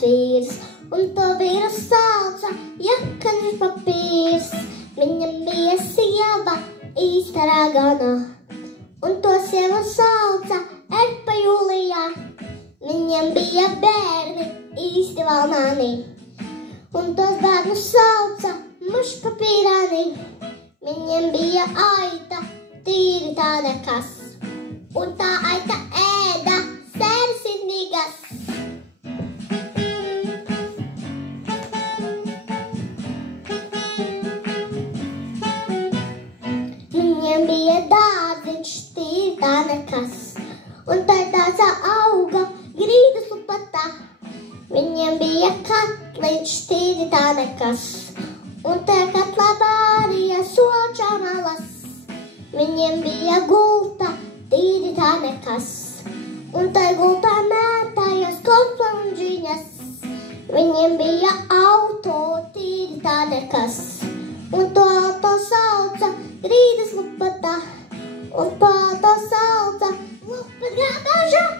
kāds vīrs, un to vīru sauca Jakaņš Papīrs. Viņam bija sieva īsta ragana, un to sievu sauca Erpa Jūlijā. Viņam bija bērni īsti valnāni, un tos bērnus sauca Mušpapīrāni. Viņam bija aita tīri tāda kas, un tā aita ēda sērsindīgas. Viņam bija dārziņš tīri tāda kas, un tā tāda auga grīdas lupatā. Viņam bija katliņš tīri tāda kas, un tā katlā bārīja sočā malas. Viņam bija gulta tīri tāda kas, un tā gultā mētājas konflanžiņas. Viņam bija auto tīri tāda kas, un to auto sauca grīdas lupatā, un to auto sauca lupat grābāža.